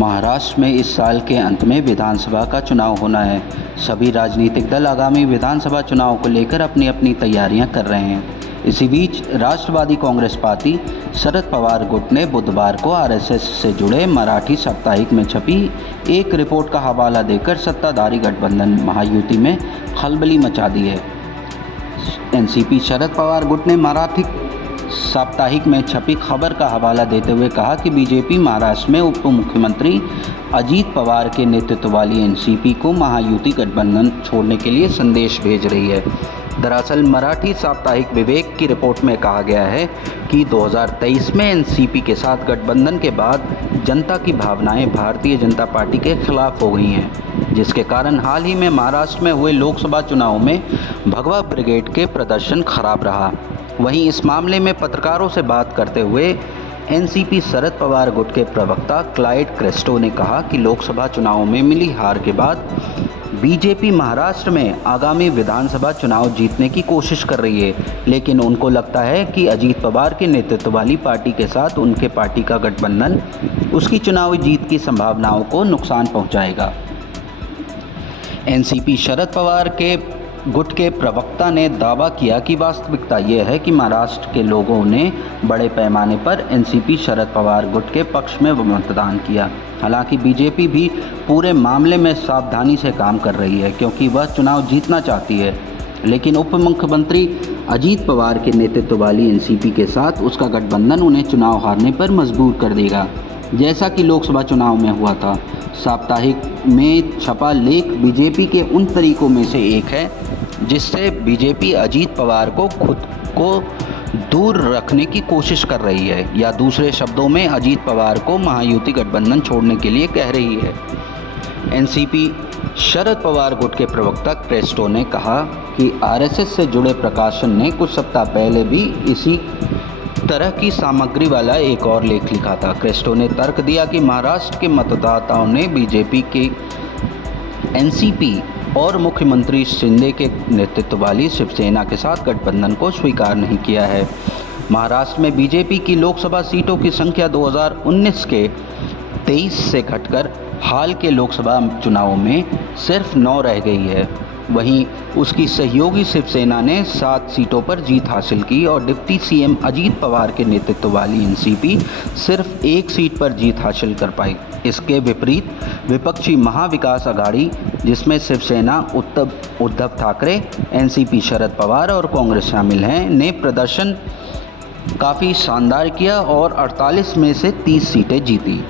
महाराष्ट्र में इस साल के अंत में विधानसभा का चुनाव होना है। सभी राजनीतिक दल आगामी विधानसभा चुनाव को लेकर अपनी अपनी तैयारियां कर रहे हैं। इसी बीच राष्ट्रवादी कांग्रेस पार्टी शरद पवार गुट ने बुधवार को आरएसएस से जुड़े मराठी साप्ताहिक में छपी एक रिपोर्ट का हवाला देकर सत्ताधारी गठबंधन महायुति में खलबली मचा दी है। एनसीपी शरद पवार गुट ने मराठी साप्ताहिक में छपी खबर का हवाला देते हुए कहा कि बीजेपी महाराष्ट्र में उप मुख्यमंत्री अजीत पवार के नेतृत्व वाली एनसीपी को महायुति गठबंधन छोड़ने के लिए संदेश भेज रही है। दरअसल मराठी साप्ताहिक विवेक की रिपोर्ट में कहा गया है कि 2023 में एनसीपी के साथ गठबंधन के बाद जनता की भावनाएं भारतीय जनता पार्टी के खिलाफ हो गई हैं, जिसके कारण हाल ही में महाराष्ट्र में हुए लोकसभा चुनाव में भगवा ब्रिगेड के प्रदर्शन खराब रहा। वहीं इस मामले में पत्रकारों से बात करते हुए एनसीपी शरद पवार गुट के प्रवक्ता क्लाइड क्रेस्टो ने कहा कि लोकसभा चुनाव में मिली हार के बाद बीजेपी महाराष्ट्र में आगामी विधानसभा चुनाव जीतने की कोशिश कर रही है, लेकिन उनको लगता है कि अजीत पवार के नेतृत्व वाली पार्टी के साथ उनके पार्टी का गठबंधन उसकी चुनावी जीत की संभावनाओं को नुकसान पहुंचाएगा। एनसीपी शरद पवार के गुट के प्रवक्ता ने दावा किया कि वास्तविकता ये है कि महाराष्ट्र के लोगों ने बड़े पैमाने पर एनसीपी शरद पवार गुट के पक्ष में मतदान किया। हालांकि बीजेपी भी पूरे मामले में सावधानी से काम कर रही है, क्योंकि वह चुनाव जीतना चाहती है, लेकिन उप मुख्यमंत्री अजीत पवार के नेतृत्व वाली एनसीपी के साथ उसका गठबंधन उन्हें चुनाव हारने पर मजबूर कर देगा, जैसा कि लोकसभा चुनाव में हुआ था। साप्ताहिक में छपा लेख बीजेपी के उन तरीकों में से एक है जिससे बीजेपी अजीत पवार को खुद को दूर रखने की कोशिश कर रही है, या दूसरे शब्दों में अजीत पवार को महायुति गठबंधन छोड़ने के लिए कह रही है। एनसीपी शरद पवार गुट के प्रवक्ता क्रेस्टो ने कहा कि आरएसएस से जुड़े प्रकाशन ने कुछ सप्ताह पहले भी इसी तरह की सामग्री वाला एक और लेख लिखा था। क्रेस्टो ने तर्क दिया कि महाराष्ट्र के मतदाताओं ने बीजेपी के एनसीपी और मुख्यमंत्री शिंदे के नेतृत्व वाली शिवसेना के साथ गठबंधन को स्वीकार नहीं किया है। महाराष्ट्र में बीजेपी की लोकसभा सीटों की संख्या 2019 के 23 से घटकर हाल के लोकसभा चुनाव में सिर्फ 9 रह गई है। वहीं उसकी सहयोगी शिवसेना ने 7 सीटों पर जीत हासिल की और डिप्टी सीएम अजीत पवार के नेतृत्व वाली एनसीपी सिर्फ 1 सीट पर जीत हासिल कर पाई। इसके विपरीत विपक्षी महाविकास अघाड़ी, जिसमें शिवसेना, उद्धव ठाकरे, एनसीपी शरद पवार और कांग्रेस शामिल हैं, ने प्रदर्शन काफ़ी शानदार किया और 48 में से 30 सीटें जीती।